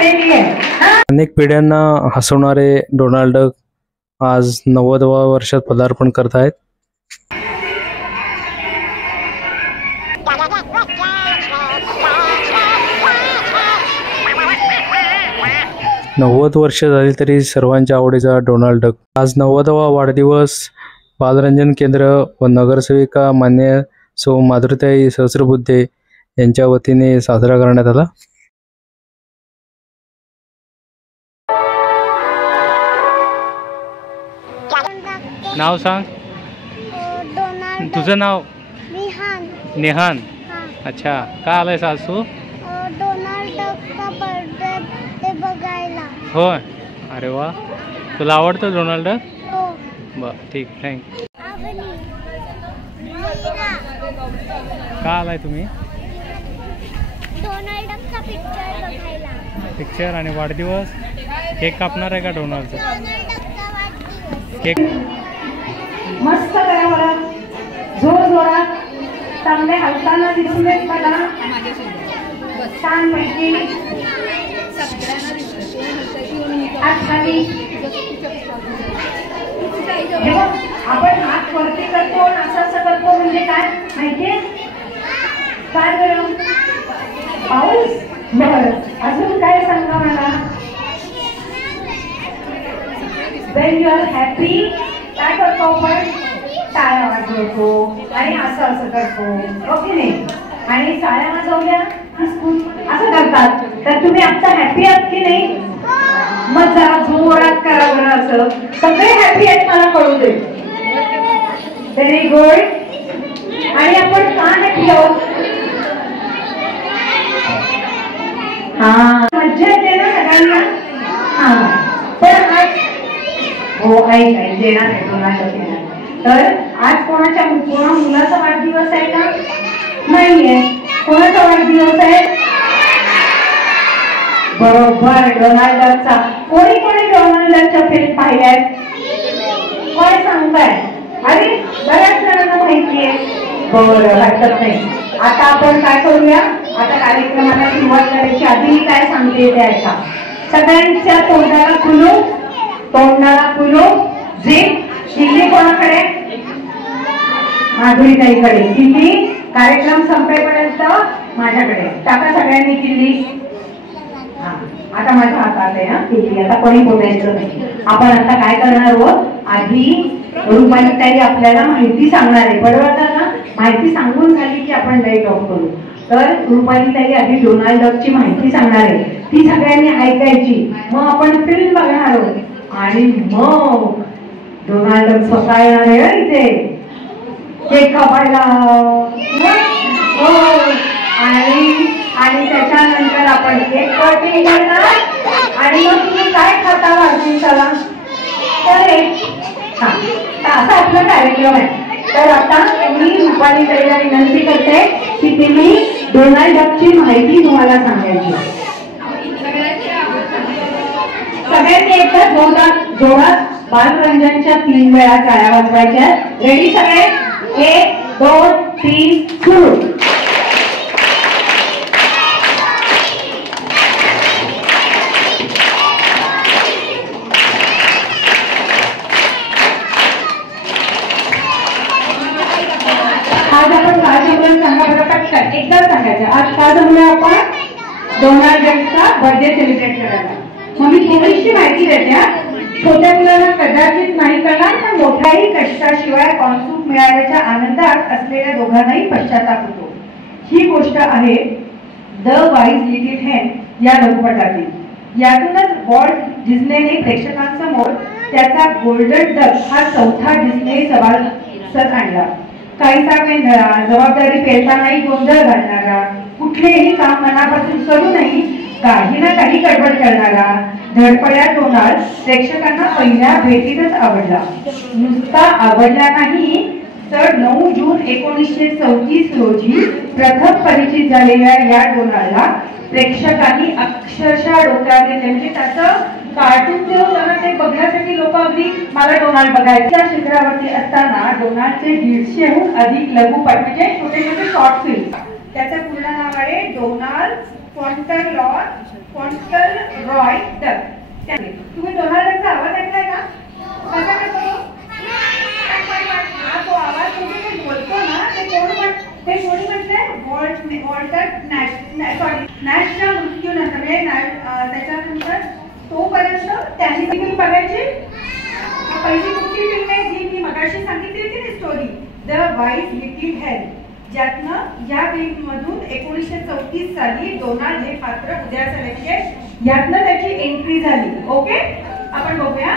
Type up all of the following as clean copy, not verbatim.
झालेली आहे। अनेक पिढ्यांना हसवणारे डोनाल्ड डक आज 90व्या वर्षात पदार्पण करत आहेत। वर्ष झाली तरी सर्वांच्या आवडीचा डोनाल्ड डक आज 90वा वाढदिवस बालरंजन केंद्र व नगरसेविका मान्य सौ माधुरीताई सहस्रबुद्धे यांच्या वतीने साजरा करण्यात आला। नाव सांग तुझं नाव? नेहान। अच्छा, का आलायस आज तू? डोनाल्ड डकचा बर्थडे बघायला। होय, अरे वा, तुला आवडतं डोनाल्ड डक? हो। बर, ठीक, थँक्यू। का आलाय तुम्ही? डोनाल्ड डकचा पिक्चर बघायला। पिक्चर आणि वाढदिवस? केक कापणार आहे का डोनाल्डचा? केक मस्त करा मला, जोर जोरात चांगले हलताना दिसून देत मला, छान पैकी आपण हात वरती करतो असं करतो म्हणजे काय माहितीये? काय करू? पाऊस? बर, अजून काय सांगा मला? When you are happy काय करतो आपण? टाळ्या वाजवतो आणि असं करतो, ओके नाही? आणि टाळ्या वाजवल्या असं करतात, तर तुम्ही आता हॅपी आहात की नाही? मग जरा जोरात करा बरं, असं सगळे हॅपी आहेत मला कळू दे। Very good. आणि आपण का हॅपी आहोत? मज्जा येते ना सगळ्यांना? पण हो, ऐक देणार आहे डोनाल्ड। तर आज कोणा मुलाचा वाढदिवस आहे का? नाहीये। कोणाचा वाढदिवस आहे? बरोबर, डोनाल्डचा। कोणी कोणी डोनाल्डच्या फिल्म पाहिल्यात? काय सांगताय? अरे बऱ्याच जणांना माहितीये। बरं, हरकत नाही। आता आपण काय करूया, आता कार्यक्रमाला सुरुवात करायची आधी काय सांगते ते ऐका। सगळ्यांच्या तोंडाला फुलो जे किल्ली कोणाकडे? माधुरीताईकडे। किल्ली कार्यक्रम संपेपर्यंत माझ्याकडे टाका सगळ्यांनी किल्ली। आता माझ्या हातात आहे किल्ली, आता कोणी बोलायचं नाही। आपण आता काय करणार आहोत, आधी रुपालीताई आपल्याला माहिती सांगणार आहे, बरोबर ना? माहिती सांगून झाली की आपण लाईट ऑफ करू। तर रुपालीताई आधी डोनाल्ड डकची माहिती सांगणार आहे, ती सगळ्यांनी ऐकायची, मग आपण फिल्म बघणार आहोत आणि मग डोनाल्ड डक स्वतः येणार आहे इथे केक कापायला। आणि त्याच्यानंतर आपण केक कटिंग करणार आणि मग तुम्ही काय खाता वाढदिवसाला? तर असा आपला कार्यक्रम आहे। तर आता मी रुपालीताईला विनंती करते की तुम्ही डोनाल्ड डकची माहिती तुम्हाला सांगायची। सगळ्यांनी एकदा जोरात बालरंजनच्या 3 वेळा टाळ्या वाजवायच्या। रेडी सगळे? 1 2 3 सुरू। आज आपण काय जमलं सांगा बरं पटकन, एकदा सांगायचं। आज काय जमलं आपण? डोनाल्ड डकचा बर्थडे सेलिब्रेट करायला। मग मी थोडीशी माहिती देते। छोट्या मुलांना कदाचित नाही कळणार, पण मोठ्याही कष्टाशिवाय कॉन्सूट मिळाल्याच्या आनंदात असलेल्या दोघांनाही पश्चाताप होतो। ही गोष्ट आहे द वाईज लिटिल हेन या लघुपटातील। यातूनच वॉल्ट डिस्नेने प्रेक्षकांसमोर त्याचा गोल्डन डक हा चौथा डिस्ने सभासद आणला। काहीसा वेंधळा, जबाबदारी पेलतानाही गोंधळ घालणारा, कुठलेही काम मनापासून करूनही काही ना काही गडबड करणारा धडपड्या डोनाल्ड प्रेक्षकांना पहिल्या भेटीतच आवडला। नुसता आवडला नाही, तर 9 जून 1934 रोजी प्रथम परिचित झालेल्या या डोनाल्डला प्रेक्षकांनी अक्षरशः डोक्यावर घेतले। म्हणजे त्याचं कार्टून जे होतं ना, ते बघण्यासाठी लोक अगदी मला डोनाल्ड बघायच्या शिखरावरती असताना डोनाल्डचे 150हून अधिक लघुपट म्हणजे छोटे छोटे शॉर्ट फिल्म, त्याचं पूर्ण नाव आहे डोनाल्ड फॉन्टरॉय डक. तुम्ही डोनाल्ड डकचा आवाज ऐकलाय का? कसा करतो? हा तो आवाज तुम्ही बोलतो ना ते कोणी म्हटलंय? वॉल्टर नॅशच्या मृत्यूनंतर म्हणजे त्याच्यानंतर तोपर्यंत त्यांनी फिल्म बघायची. पहिली कुठली फिल्म आहे जी मी मगाशी सांगितली होती ना स्टोरी, द वाईज लिटिल हेल, ज्यातनं या फिल्म मधून 1934 साली डोनाल्ड हे पात्र उदयास आले. म्हणजे यातनं त्याची एंट्री झाली. ओके, आपण बघूया.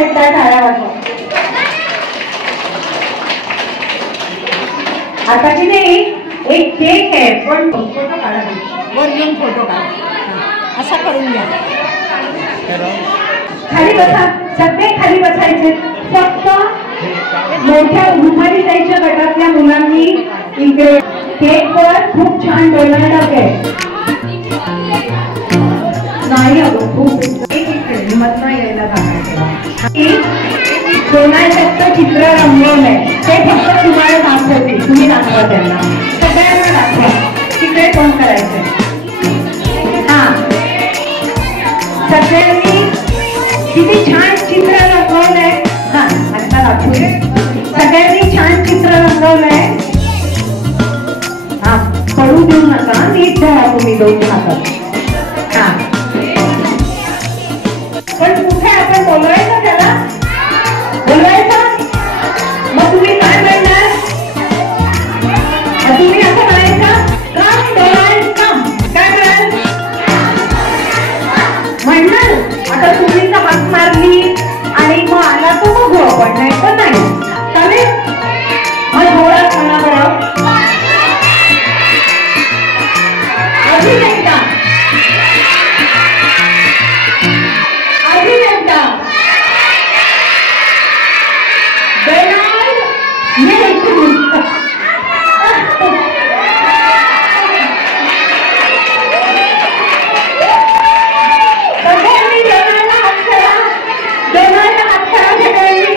एकदा टाळ्या वाजवा. आता की नाही एक केक आहे पण फोटो काढा वर येऊन फोटो काढा असा करून घ्या. खाली बसा सगळे खाली बसायचे. फक्त मोठ्या रुपाली ताईच्या गटातल्या मुलांनी इकडे केकवर खूप छान डोनाल्ड आहे. नाही अगं खूप हिंमत नाही यायला जाणार. डोनाल्डचं चित्र रंगवलंय ते फक्त तुम्हाला दाखवते. तुम्ही दाखवा त्यांना सगळ्यांना दाखवा तिकडे कोण करायचंय. हा सगळ्यांनी किती छान चित्र रंगवलंय. हा आता दाखवते. सगळ्यांनी छान चित्र रंगवलंय. हा पडू देऊ नका नीट धरा तुम्ही दोन हातात. हा पण कुठे आपण बोलवायचं त्याला बोलवायचं. मग तुम्ही काय म्हणणार. तुम्ही असं म्हणायचं कम डोनाल्ड कम काय म्हणाल म्हणणार. आता तुम्ही जर हाक मारली आणि मग आला तो बघू आपण नाही तर नाही चालेल. मग थोडा खाना बरं अजून एकदा अजून एकदा डोनाल्ड सगळ्यांनी डोनाल्डला हात करा. डोनाल्डला हात करा सगळ्यांनी.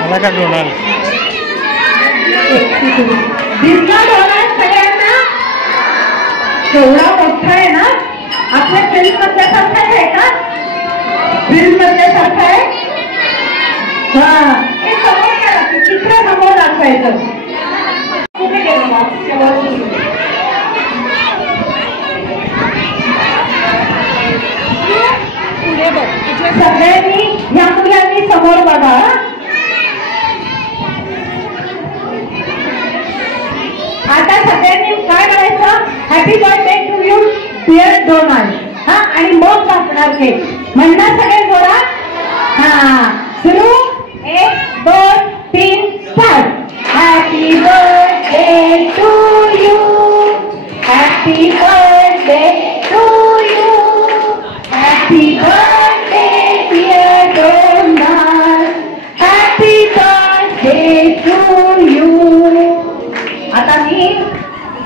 मला का डोनाल्ड दिसला डोनाल्ड सगळ्यांना. केवढा मोठा आहे ना. आपल्या फिल्म मधल्यासारखाच आहे का. फिल्म मधल्यासारखं आहे. हा हे समोर करा चित्र समोर दाखवायचं. कुठे गेलं पुढे बघ. सगळ्यांनी ह्या मुलांनी समोर बघा. आता सगळ्यांनी काय करायचं happy birthday to you dear Donald. हा आणि मग कापणार केक. म्हणणार सगळे जोरात. हा सुरू 1 2 3 start. Happy birthday to you. Happy birthday to you. Happy birthday dear Donald. Happy birthday to you. आता मी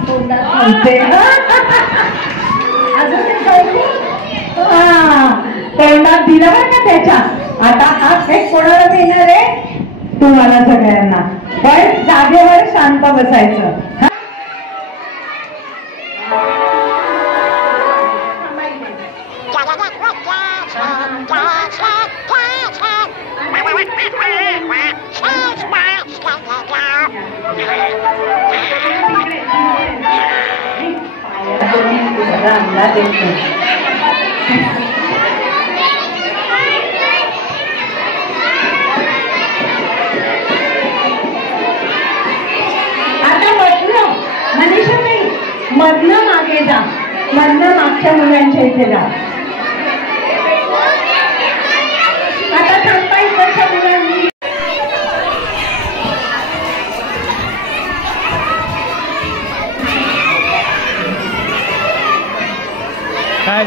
तोंडात म्हणते. तोंडात दिलं बरं का त्याच्या. आता हा केक कोणाला देणार आहे तुम्हाला सगळ्यांना. पण जागेवर शांत बसायचं. आता मधलं मनीषा नाही मधलं मागे जा. मधलं मागच्या मुलांच्या इथे जा. आता थांबा इकडच्या मुलांनी. काय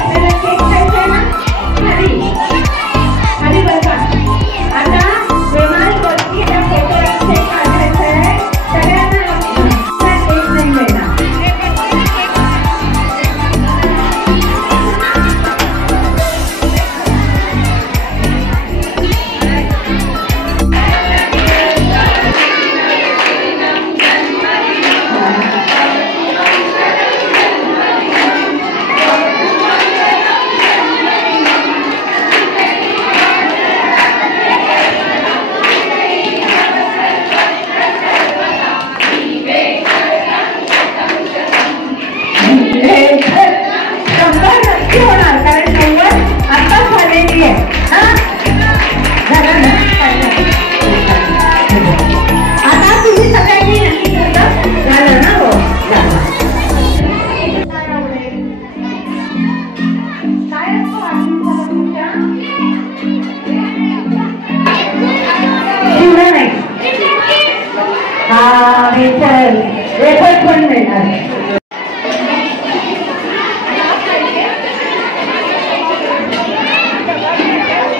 आपल्याला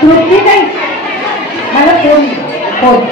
तृप्ती ताई मला फोन